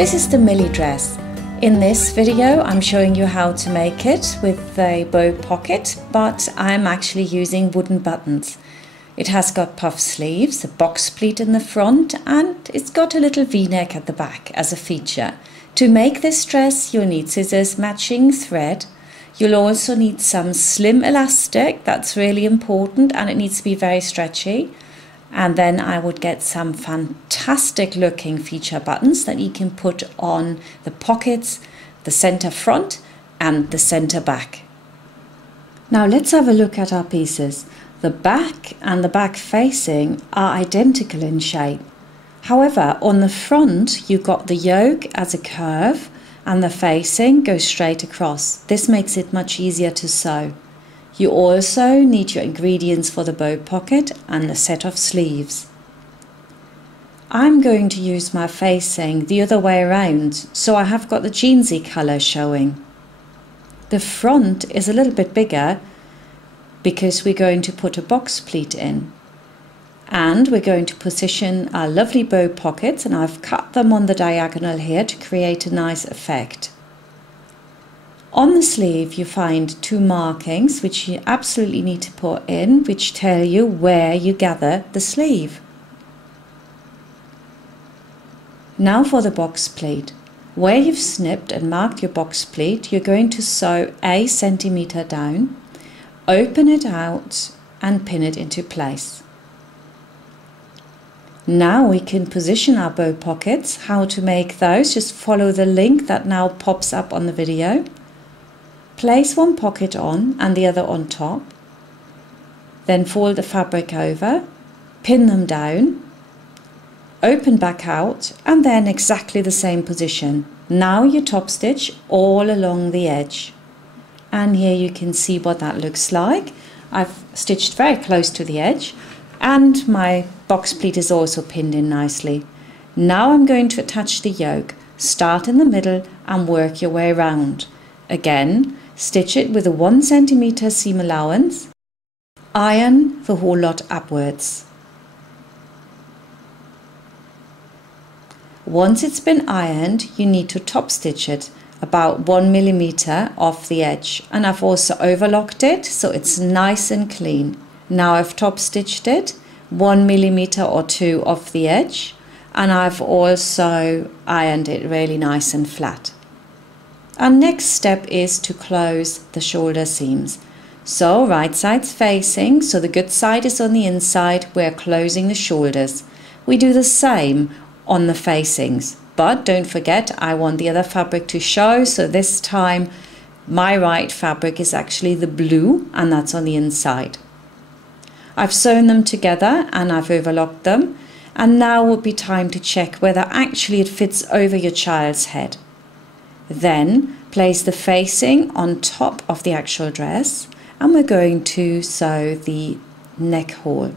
This is the Millie dress. In this video I'm showing you how to make it with a bow pocket, but I'm actually using wooden buttons. It has got puff sleeves, a box pleat in the front, and it's got a little v-neck at the back as a feature. To make this dress you'll need scissors, matching thread. You'll also need some slim elastic, that's really important, and it needs to be very stretchy. And then I would get some fantastic looking feature buttons that you can put on the pockets, the center front and the center back. Now let's have a look at our pieces. The back and the back facing are identical in shape. However, on the front you've got the yoke as a curve and the facing goes straight across. This makes it much easier to sew. You also need your ingredients for the bow pocket and a set of sleeves. I'm going to use my facing the other way around, so I have got the jeansy colour showing. The front is a little bit bigger because we're going to put a box pleat in. And we're going to position our lovely bow pockets, and I've cut them on the diagonal here to create a nice effect. On the sleeve you find two markings which you absolutely need to put in, which tell you where you gather the sleeve. Now for the box pleat. Where you've snipped and marked your box pleat, you're going to sew a centimetre down, open it out and pin it into place. Now we can position our bow pockets. How to make those, just follow the link that now pops up on the video. Place one pocket on and the other on top. Then fold the fabric over, pin them down, open back out, and then exactly the same position. Now you top stitch all along the edge. And here you can see what that looks like. I've stitched very close to the edge and my box pleat is also pinned in nicely. Now I'm going to attach the yoke. Start in the middle and work your way around. Again, stitch it with a 1 centimetre seam allowance. Iron the whole lot upwards. Once it's been ironed, you need to top stitch it about 1 millimetre off the edge, and I've also overlocked it so it's nice and clean. Now I've top stitched it 1 millimetre or 2 off the edge, and I've also ironed it really nice and flat. Our next step is to close the shoulder seams. So right side's facing, so the good side is on the inside, we're closing the shoulders. We do the same on the facings, but don't forget I want the other fabric to show, so this time my right fabric is actually the blue and that's on the inside. I've sewn them together and I've overlocked them, and now would be time to check whether actually it fits over your child's head. Then place the facing on top of the actual dress and we're going to sew the neck hole.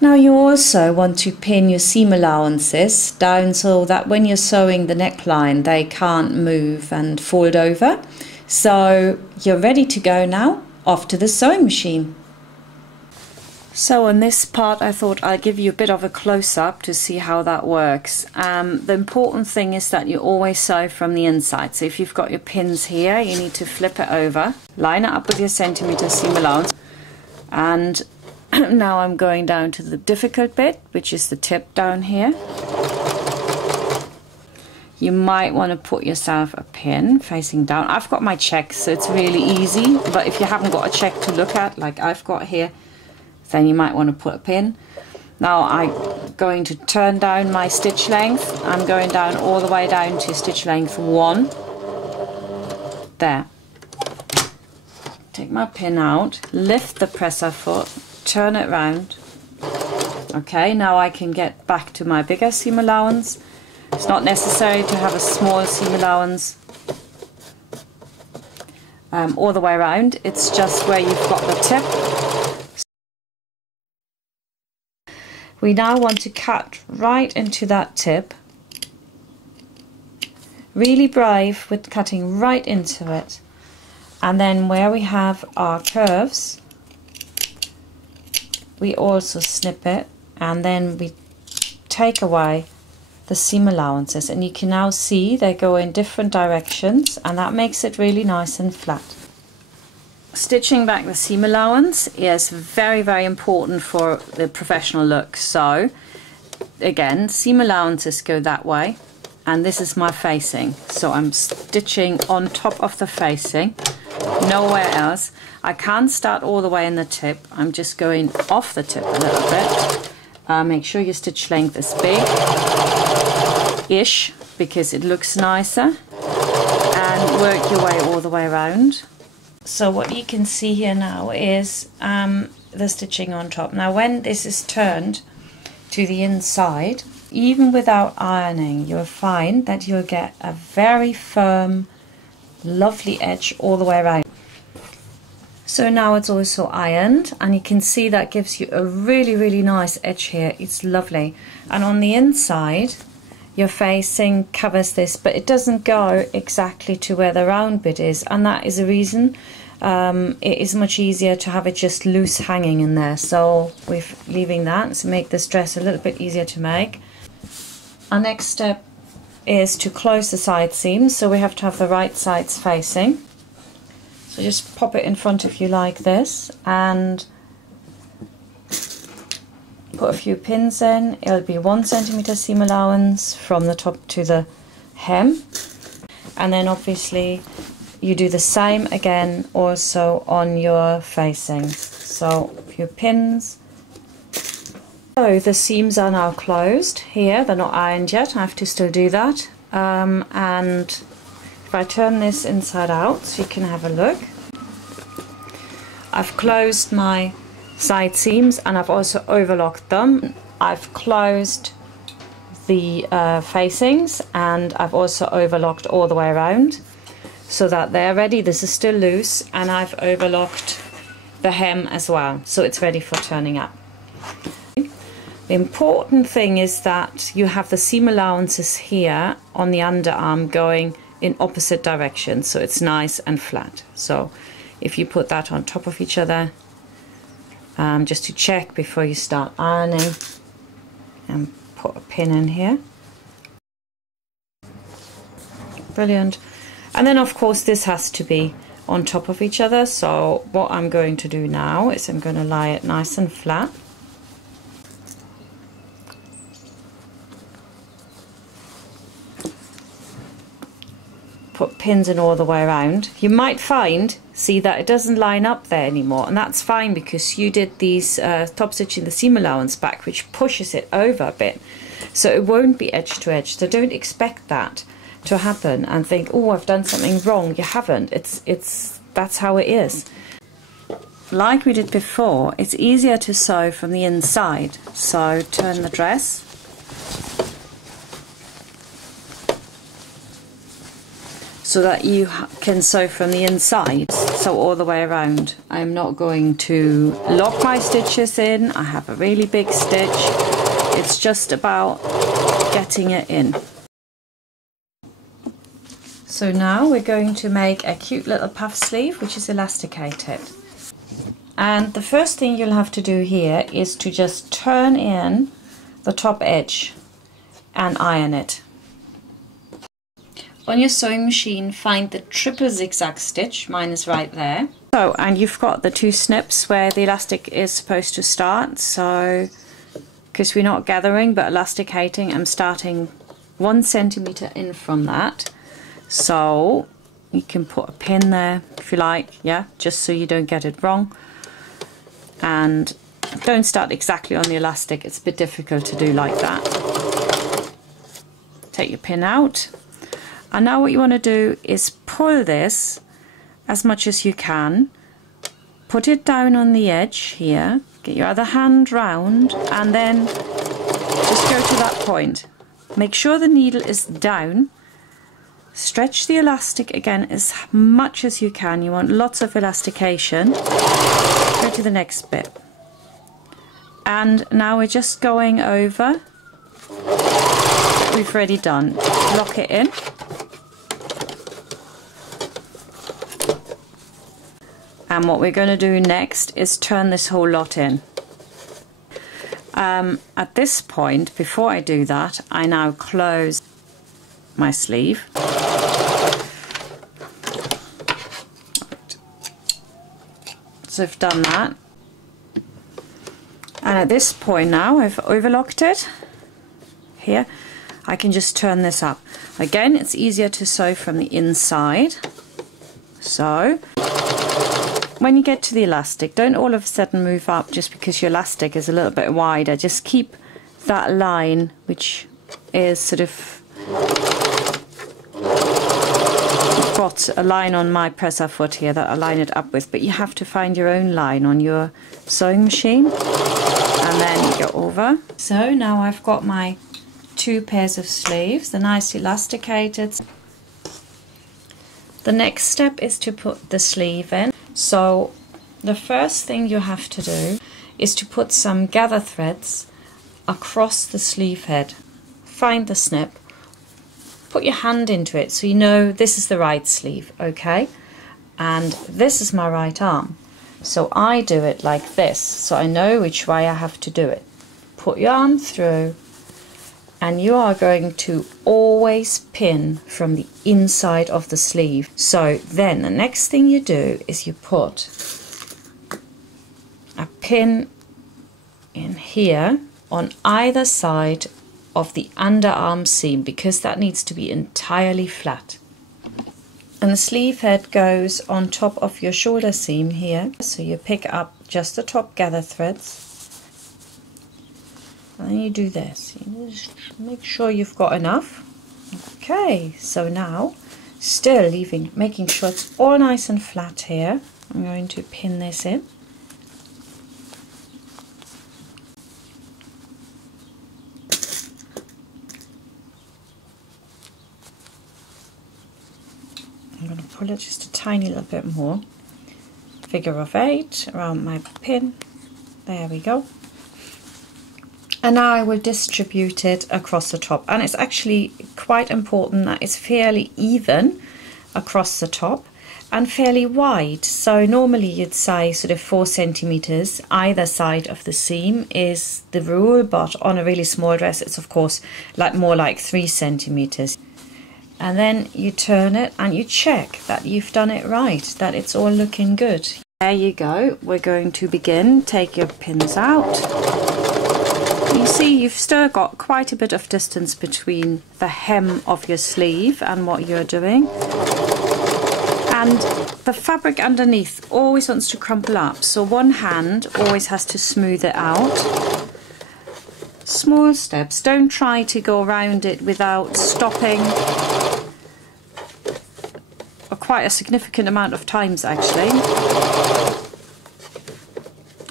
Now you also want to pin your seam allowances down so that when you're sewing the neckline they can't move and fold over. So you're ready to go now, off to the sewing machine. So on this part I thought I'll give you a bit of a close-up to see how that works. The important thing is that you always sew from the inside. So if you've got your pins here, you need to flip it over, line it up with your centimetre seam allowance, and now I'm going down to the difficult bit, which is the tip down here. You might want to put yourself a pin facing down. I've got my check, so it's really easy, but if you haven't got a check to look at like I've got here, then you might want to put a pin. Now I'm going to turn down my stitch length. I'm going down all the way down to stitch length 1. There. Take my pin out, lift the presser foot, turn it round. Okay, now I can get back to my bigger seam allowance. It's not necessary to have a small seam allowance all the way around. It's just where you've got the tip. We now want to cut right into that tip. Really brave with cutting right into it. And then where we have our curves, we also snip it, and then we take away the seam allowances, and you can now see they go in different directions, and that makes it really nice and flat. Stitching back the seam allowance is very, very important for the professional look. So again, seam allowances go that way, and this is my facing, so I'm stitching on top of the facing, nowhere else. I can't start all the way in the tip, I'm just going off the tip a little bit. Make sure your stitch length is big-ish because it looks nicer, and work your way all the way around. So what you can see here now is the stitching on top. Now when this is turned to the inside, even without ironing, you'll find that you'll get a very firm, lovely edge all the way around. So now it's also ironed, and you can see that gives you a really, really nice edge here. It's lovely. And on the inside, your facing covers this, but it doesn't go exactly to where the round bit is, and that is a reason. It is much easier to have it just loose hanging in there, so we're leaving that to make this dress a little bit easier to make. Our next step is to close the side seams, so we have to have the right sides facing. So just pop it in front of you like this and put a few pins in. It'll be 1 centimeter seam allowance from the top to the hem, and then obviously you do the same again also on your facing. So a few pins. So the seams are now closed here, they're not ironed yet, I have to still do that. And if I turn this inside out so you can have a look, I've closed my side seams and I've also overlocked them. I've closed the facings, and I've also overlocked all the way around so that they're ready. This is still loose, and I've overlocked the hem as well, so it's ready for turning up. The important thing is that you have the seam allowances here on the underarm going in opposite directions, so it's nice and flat. So if you put that on top of each other, just to check before you start ironing, and put a pin in here. Brilliant. And then of course this has to be on top of each other, so what I'm going to do now is I'm going to lie it nice and flat. Put pins in all the way around. You might see that it doesn't line up there anymore, and that's fine because you did these top stitching the seam allowance back, which pushes it over a bit, so it won't be edge to edge. So don't expect that to happen and think, oh, I've done something wrong. You haven't. That's how it is. Like we did before, it's easier to sew from the inside. So turn the dress. So that you can sew from the inside, so all the way around. I'm not going to lock my stitches in. I have a really big stitch. It's just about getting it in. So now we're going to make a cute little puff sleeve, which is elasticated. And the first thing you'll have to do here is to just turn in the top edge and iron it. On your sewing machine, find the triple zigzag stitch. Mine is right there. So, and you've got the 2 snips where the elastic is supposed to start. So, because we're not gathering but elasticating, I'm starting 1 centimeter in from that. So you can put a pin there if you like, yeah, just so you don't get it wrong. And don't start exactly on the elastic, it's a bit difficult to do like that. Take your pin out. And now what you want to do is pull this as much as you can, put it down on the edge here, get your other hand round, and then just go to that point. Make sure the needle is down, stretch the elastic again as much as you can. You want lots of elastication. Go to the next bit. And now we're just going over what we've already done. Lock it in. And what we're going to do next is turn this whole lot in. At this point, before I do that, I now close my sleeve. So I've done that. And at this point now, I've overlocked it. Here, I can just turn this up. Again, it's easier to sew from the inside. So, when you get to the elastic, don't all of a sudden move up just because your elastic is a little bit wider. Just keep that line, which is sort of, I've got a line on my presser foot here that I line it up with, but you have to find your own line on your sewing machine, and then you go over. So now I've got my 2 pairs of sleeves, they're nice elasticated. The next step is to put the sleeve in. So the first thing you have to do is to put some gather threads across the sleeve head. Find the snip, put your hand into it so you know this is the right sleeve, okay? And this is my right arm. So I do it like this, so I know which way I have to do it. Put your arm through, and you are going to always pin from the inside of the sleeve. So then the next thing you do is you put a pin in here on either side of the underarm seam, because that needs to be entirely flat. And the sleeve head goes on top of your shoulder seam here. So you pick up just the top gather threads. And then you do this. You just make sure you've got enough. Okay, so now, still making sure it's all nice and flat here, I'm going to pin this in. I'm going to pull it just a tiny little bit more. Figure of 8 around my pin. There we go. And now I will distribute it across the top, and it's actually quite important that it's fairly even across the top and fairly wide. So normally you'd say sort of 4 centimeters either side of the seam is the rule, but on a really small dress it's of course more like 3 centimeters. And then you turn it and you check that you've done it right, that it's all looking good. There you go. We're going to begin. Take your pins out. You see you've still got quite a bit of distance between the hem of your sleeve and what you're doing. And the fabric underneath always wants to crumple up, so one hand always has to smooth it out. Small steps, don't try to go around it without stopping quite a significant amount of times actually.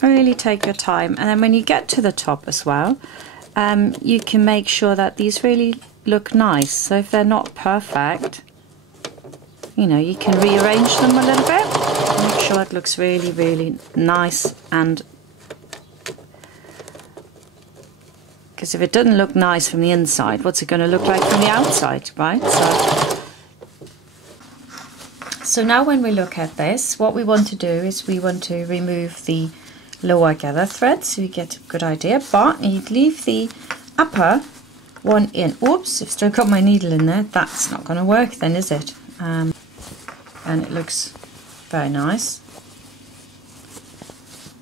Really take your time, and then when you get to the top as well, you can make sure that these really look nice. So if they're not perfect, you know, you can rearrange them a little bit, make sure it looks really, really nice. And because if it doesn't look nice from the inside, what's it going to look like from the outside, right? So now when we look at this, what we want to do is we want to remove the lower gather thread so you get a good idea, but you'd leave the upper one in. Oops, I've still got my needle in there. That's not going to work then, is it? And it looks very nice.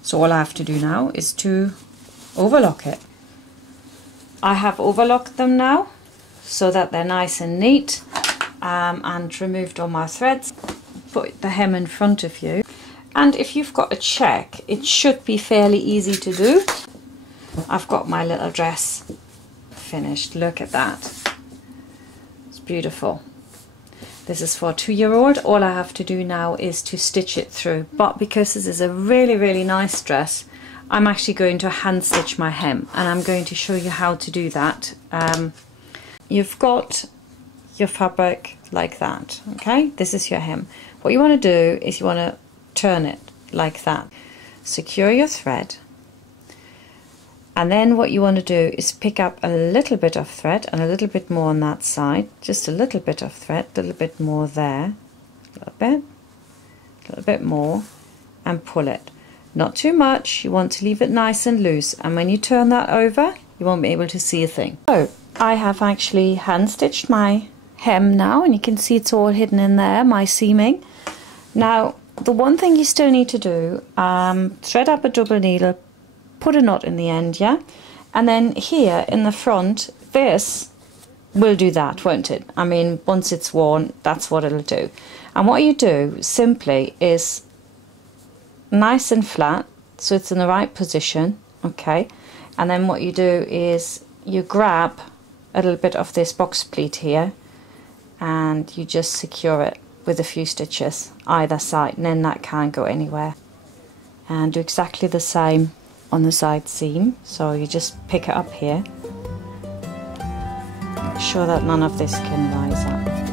So all I have to do now is to overlock it. I have overlocked them now so that they're nice and neat, and removed all my threads. Put the hem in front of you. And if you've got a check, it should be fairly easy to do. I've got my little dress finished. Look at that. It's beautiful. This is for a 2-year-old. All I have to do now is to stitch it through. But because this is a really, really nice dress, I'm actually going to hand stitch my hem, and I'm going to show you how to do that. You've got your fabric like that, okay? This is your hem. What you want to do is you want to turn it like that. Secure your thread, and then what you want to do is pick up a little bit of thread and a little bit more on that side, just a little bit of thread, a little bit more there, a little bit more, and pull it. Not too much, you want to leave it nice and loose, and when you turn that over you won't be able to see a thing. So I have actually hand stitched my hem now, and you can see it's all hidden in there, my seaming. Now the one thing you still need to do, thread up a double needle, put a knot in the end, yeah, and then here in the front, this will do that, won't it? I mean, once it's worn, that's what it'll do. And what you do simply is nice and flat, so it's in the right position, okay, and then what you do is you grab a little bit of this box pleat here and you just secure it with a few stitches either side, and then that can't go anywhere. And do exactly the same on the side seam, so you just pick it up here, make sure that none of this can rise up.